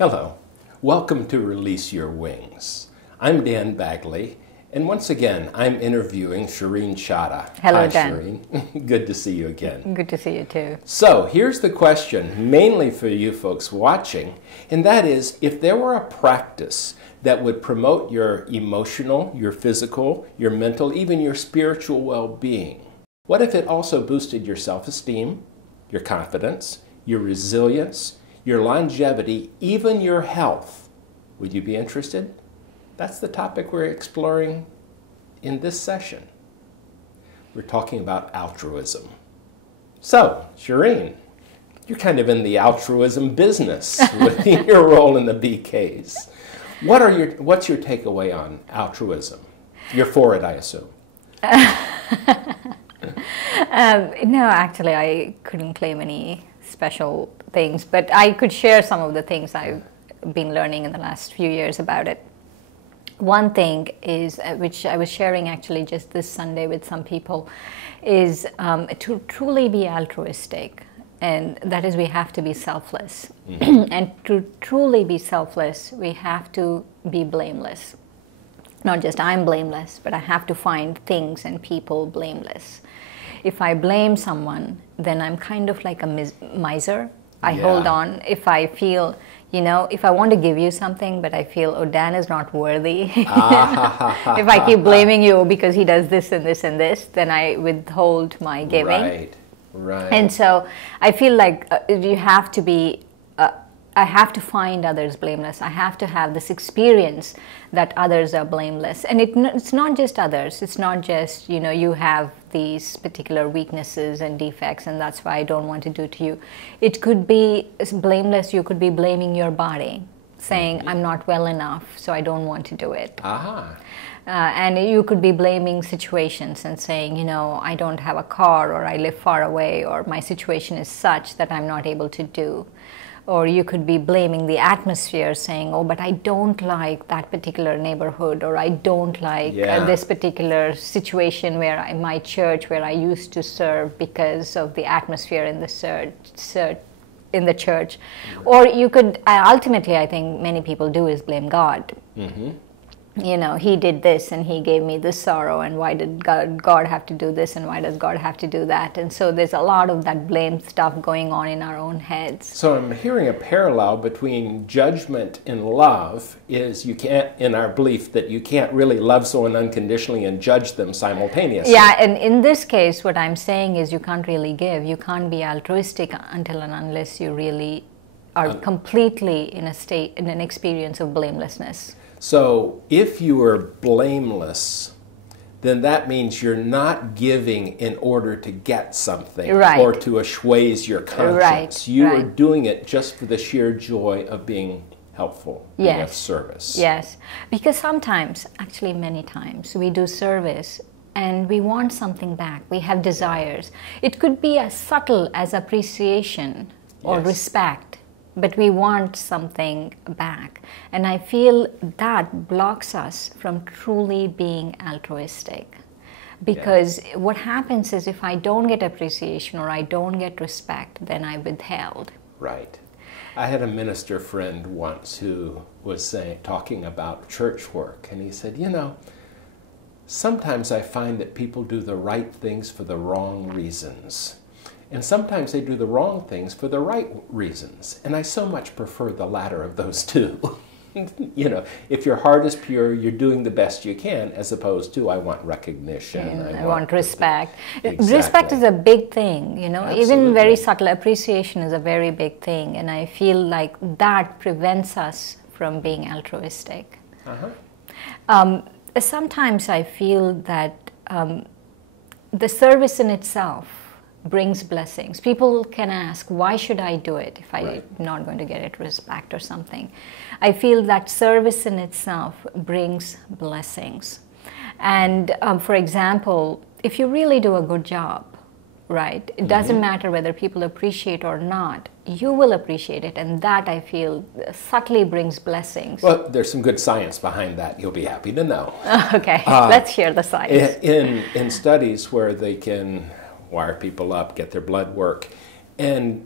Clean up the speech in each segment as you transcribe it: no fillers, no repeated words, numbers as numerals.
Hello. Welcome to Release Your Wings. I'm Dan Bagley, and once again, I'm interviewing Shireen Chada. Hello, Hi, Dan. Shireen. Good to see you again. Good to see you too. So, here's the question, mainly for you folks watching, and that is, if there were a practice that would promote your emotional, your physical, your mental, even your spiritual well-being, what if it also boosted your self-esteem, your confidence, your resilience, your longevity, even your health? Would you be interested? That's the topic we're exploring in this session. We're talking about altruism. So, Shireen, you're kind of in the altruism business with your role in the BKs. What's your takeaway on altruism? You're for it, I assume. No, actually, I couldn't claim any special things, but I could share some of the things I've been learning in the last few years about it. One thing is, which I was sharing actually just this Sunday with some people, is to truly be altruistic. And that is, we have to be selfless. Mm-hmm. And to truly be selfless, we have to be blameless. Not just I'm blameless, but I have to find things and people blameless. If I blame someone, then I'm kind of like a miser. I hold on. If I feel, if I want to give you something, but I feel, oh, Dan is not worthy. If I keep blaming you because he does this and this and this, then I withhold my giving. Right. And so I feel like you have to be, I have to find others blameless. I have to have this experience that others are blameless. And it's not just others. It's not just, you have these particular weaknesses and defects, and that's why I don't want to do to you. It could be blameless. You could be blaming your body, saying, I'm not well enough, so I don't want to do it. And you could be blaming situations and saying, I don't have a car, or I live far away, or my situation is such that I'm not able to do. Or you could be blaming the atmosphere, saying, oh, but I don't like that particular neighborhood, or I don't like this particular situation where my church, where I used to serve, because of the atmosphere in the church. Or you could, ultimately, I think many people do, is blame God. Mm-hmm. He did this and he gave me this sorrow, and why did God have to do this, and why does God have to do that? And so there's a lot of that blame stuff going on in our own heads. So I'm hearing a parallel between judgment and love is in our belief that you can't really love someone unconditionally and judge them simultaneously. Yeah, and in this case, what I'm saying is you can't really give. You can't be altruistic until and unless you really are completely in an experience of blamelessness. So if you are blameless, then that means you're not giving in order to get something or to assuage your conscience. You are doing it just for the sheer joy of being helpful, being of service. Yes, because sometimes, actually many times, we do service and we want something back. We have desires. It could be as subtle as appreciation or respect, but we want something back. And I feel that blocks us from truly being altruistic. Because what happens is, if I don't get appreciation or I don't get respect, then I withheld. Right. I had a minister friend once who was talking about church work, and he said, sometimes I find that people do the right things for the wrong reasons. And sometimes they do the wrong things for the right reasons. And I so much prefer the latter of those two. If your heart is pure, you're doing the best you can, as opposed to, I want recognition. I want respect. Exactly. Respect is a big thing, Even very subtle appreciation is a very big thing. And I feel like that prevents us from being altruistic. Sometimes I feel that the service in itself brings blessings. People can ask, why should I do it if I'm not going to get it respect or something? I feel that service in itself brings blessings. And for example, if you really do a good job, it doesn't matter whether people appreciate or not, you will appreciate it, and that, I feel, subtly brings blessings. Well, there's some good science behind that, you'll be happy to know. Okay, let's hear the science. In studies where they can wire people up, get their blood work, and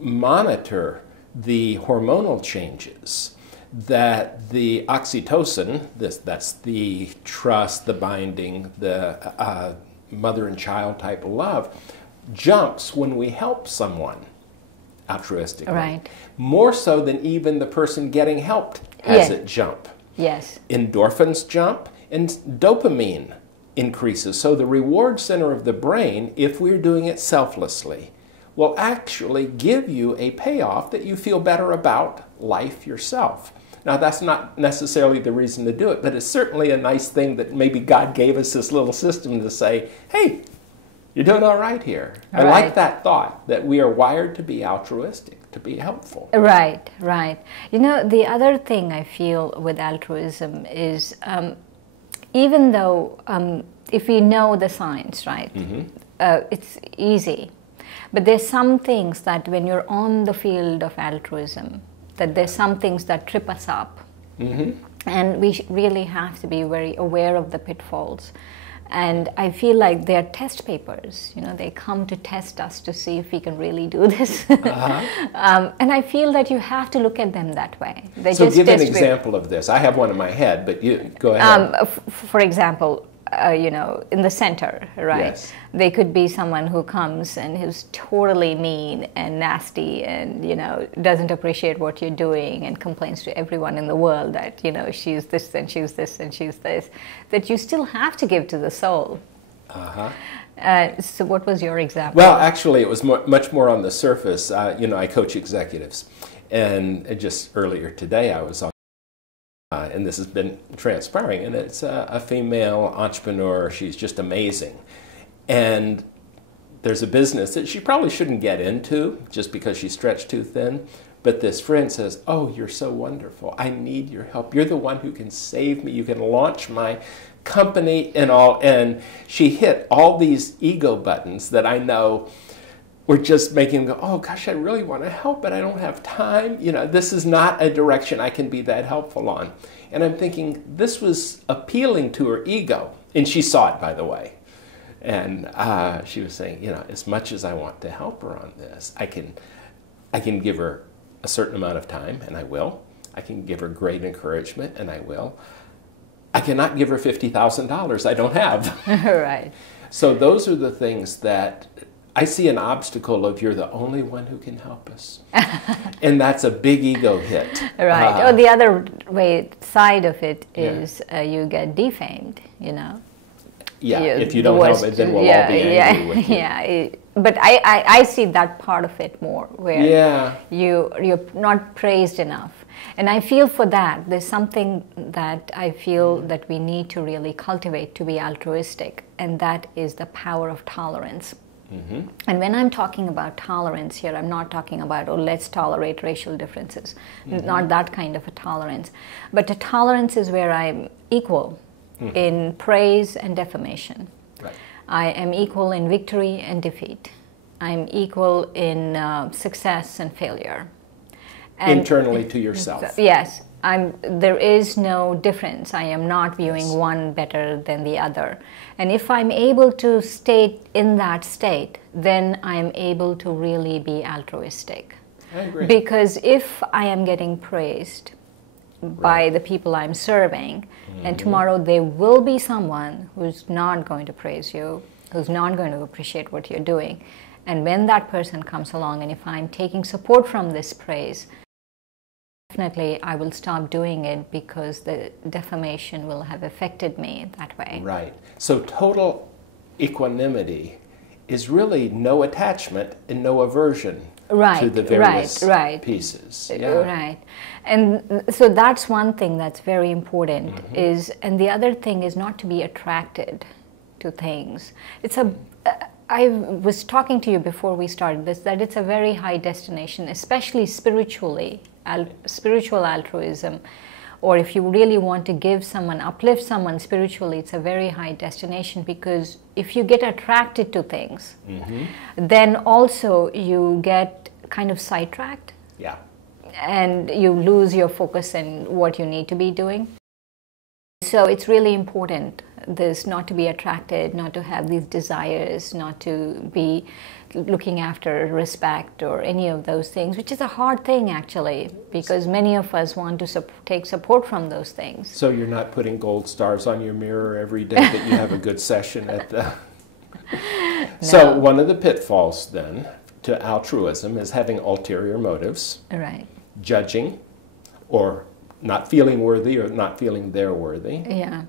monitor the hormonal changes, that the oxytocin, that's the trust, the binding, the mother and child type of love, jumps when we help someone altruistically. Right. More so than even the person getting helped has it jump. Yes. Endorphins jump and dopamine increases. So the reward center of the brain, if we're doing it selflessly, will actually give you a payoff that you feel better about life yourself. Now, that's not necessarily the reason to do it, but it's certainly a nice thing that maybe God gave us this little system to say, hey, you're doing all right here. Right. I like that thought, that we are wired to be altruistic, to be helpful. Right, right. You know, the other thing I feel with altruism is even though if we know the science, right, it's easy. But there's some things that when you're on the field of altruism, that there's some things that trip us up. And we really have to be very aware of the pitfalls. And I feel like they're test papers. You know, they come to test us to see if we can really do this. And I feel that you have to look at them that way. So give an example of this. I have one in my head, but you go ahead. For example, you know, in the center, right? Yes. They could be someone who comes and who's totally mean and nasty and, you know, doesn't appreciate what you're doing and complains to everyone in the world that, you know, she's this and she's this and she's this, that you still have to give to the soul. So what was your example? Well, actually, it was much more on the surface. You know, I coach executives. And just earlier today, I was on and this has been transpiring, and it's a female entrepreneur. She's just amazing. And there's a business that she probably shouldn't get into just because she's stretched too thin. But this friend says, oh, you're so wonderful. I need your help. You're the one who can save me. You can launch my company and all. And she hit all these ego buttons that I know were just making them go, oh gosh, I really want to help, but I don't have time. You know, this is not a direction I can be that helpful on. And I'm thinking, this was appealing to her ego. And she saw it, by the way. And she was saying, you know, as much as I want to help her on this, I can give her a certain amount of time, and I will. I can give her great encouragement, and I will. I cannot give her $50,000 I don't have. Right. So those are the things that I see an obstacle of you're the only one who can help us. And that's a big ego hit. Right. The other side of it is you get defamed, you know. Yeah, if you don't help it, then we'll all be angry with you. Yeah, but I see that part of it more, where you're not praised enough. And I feel for that, there's something that I feel that we need to really cultivate to be altruistic, and that is the power of tolerance. And when I'm talking about tolerance here, I'm not talking about, oh, let's tolerate racial differences. Not that kind of a tolerance. But a tolerance is where I'm equal in praise and defamation. Right. I am equal in victory and defeat. I'm equal in success and failure. And internally to yourself. Yes. There is no difference. I am not viewing one better than the other. And if I'm able to stay in that state, then I am able to really be altruistic. I agree. Because if I am getting praised by the people I'm serving, and tomorrow there will be someone who's not going to praise you, who's not going to appreciate what you're doing. And when that person comes along, and if I'm taking support from this praise, definitely I will stop doing it because the defamation will have affected me that way. Right. So total equanimity is really no attachment and no aversion to the various pieces. Yeah. Right. And so that's one thing that's very important is, and the other thing is not to be attracted to things. I was talking to you before we started this, that it's a very high destination, especially spiritually, spiritual altruism, or if you really want to give someone, uplift someone spiritually, it's a very high destination, because if you get attracted to things, then also you get kind of sidetracked. Yeah. And you lose your focus in what you need to be doing. So it's really important this, not to be attracted, not to have these desires, not to be looking after respect or any of those things, which is a hard thing actually, because many of us want to take support from those things. So you're not putting gold stars on your mirror every day that you have a good session at the... No. So one of the pitfalls then to altruism is having ulterior motives, right? Judging, or not feeling worthy, or not feeling they're worthy. Yeah.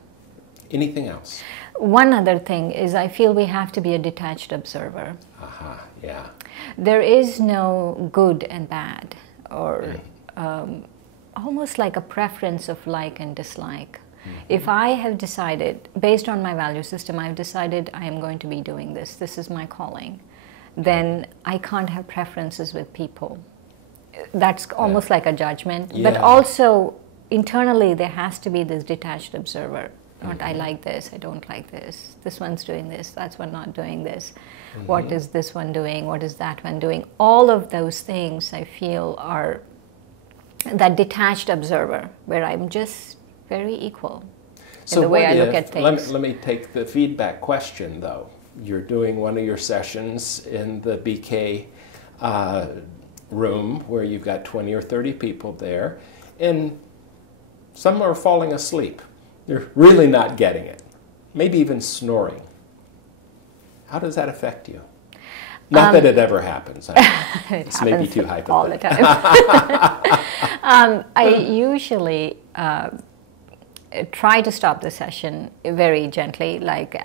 Anything else? One other thing is I feel we have to be a detached observer. Aha, yeah. There is no good and bad, or almost like a preference of like and dislike. If I have decided, based on my value system, I've decided I am going to be doing this, this is my calling, then I can't have preferences with people. That's almost like a judgment. Yeah. But also, internally, there has to be this detached observer. Not, I like this, I don't like this one's doing this, that's one not doing this. What is this one doing, what is that one doing? All of those things, I feel, are that detached observer, where I'm just very equal in the way I look at things. Let me take the feedback question, though. You're doing one of your sessions in the BK room where you've got 20 or 30 people there, and some are falling asleep. They're really not getting it, maybe even snoring. How does that affect you? Not that it ever happens. It's maybe too hypothetical. All the time. I usually try to stop the session very gently, like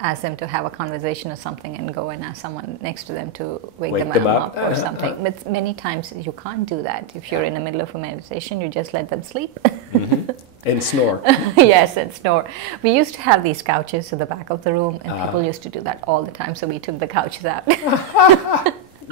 ask them to have a conversation or something, and go and ask someone next to them to wake them up or something. But many times you can't do that. If you're in the middle of a meditation, you just let them sleep. And snore. Yes, and snore. We used to have these couches at the back of the room, and people used to do that all the time, so we took the couches out.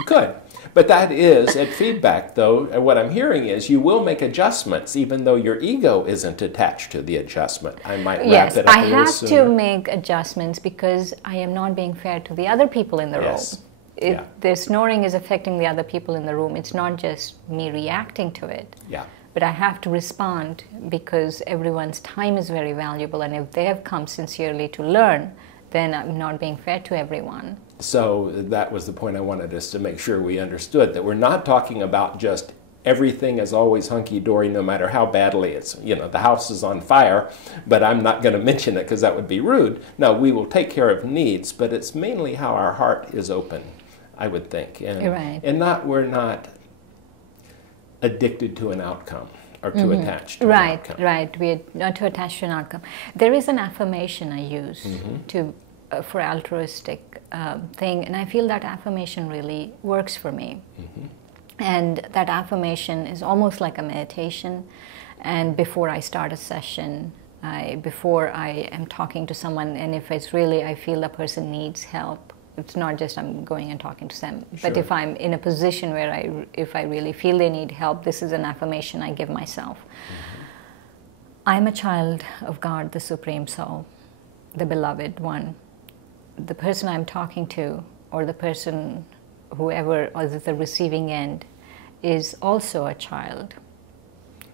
Good. But that is, at feedback, though, what I'm hearing is you will make adjustments, even though your ego isn't attached to the adjustment. I might wrap it up a little sooner. I have to make adjustments because I am not being fair to the other people in the room. The snoring is affecting the other people in the room. It's not just me reacting to it. Yeah. But I have to respond because everyone's time is very valuable, and if they have come sincerely to learn, then I'm not being fair to everyone. So that was the point I wanted us to make sure we understood, that we're not talking about just everything is always hunky-dory no matter how badly it's, you know, the house is on fire, but I'm not going to mention it because that would be rude. No, we will take care of needs, but it's mainly how our heart is open, I would think. And, and we're not addicted to an outcome or too attached to an outcome. Right, we're not too attached to an outcome. There is an affirmation I use for altruistic thing, and I feel that affirmation really works for me. And that affirmation is almost like a meditation, and before I start a session, before I am talking to someone, and if it's really, I feel the person needs help, it's not just I'm going and talking to them, but if I'm in a position where if I really feel they need help, this is an affirmation I give myself. I'm a child of God, the Supreme Soul, the Beloved One. The person I'm talking to, or the person, whoever is the receiving end, is also a child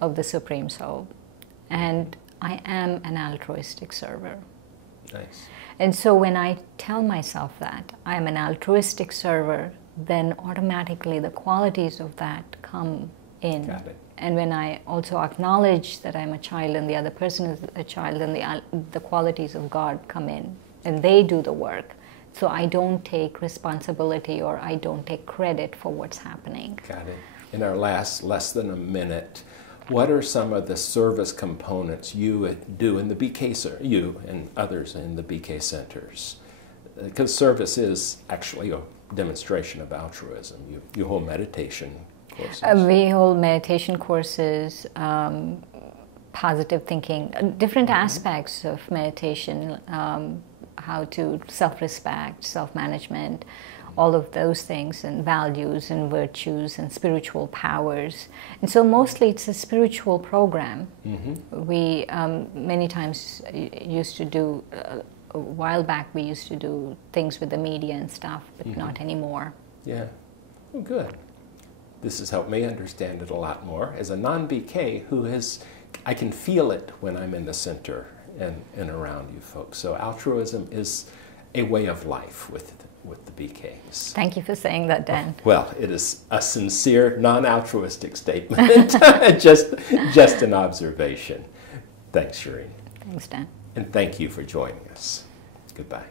of the Supreme Soul. And I am an altruistic server. Nice. And so when I tell myself that I am an altruistic server, then automatically the qualities of that come in. Got it. And when I also acknowledge that I'm a child and the other person is a child, then the qualities of God come in, and they do the work. So I don't take responsibility, or I don't take credit for what's happening. Got it. In our less than a minute, what are some of the service components you do in the BK Center, you and others in the BK centers? Because service is actually a demonstration of altruism. You hold meditation courses. We hold meditation courses, positive thinking, different aspects of meditation, how to self-respect, self-management, all of those things, and values and virtues and spiritual powers. And so mostly it's a spiritual program. We many times used to do, a while back we used to do things with the media and stuff, but not anymore. Yeah, well, good. This has helped me understand it a lot more. As a non-BK who I can feel it when I'm in the center and around you folks. So altruism is a way of life with the BKs. Thank you for saying that, Dan. Well, it is a sincere, non-altruistic statement, just an observation. Thanks, Shireen. Thanks, Dan. And thank you for joining us. Goodbye.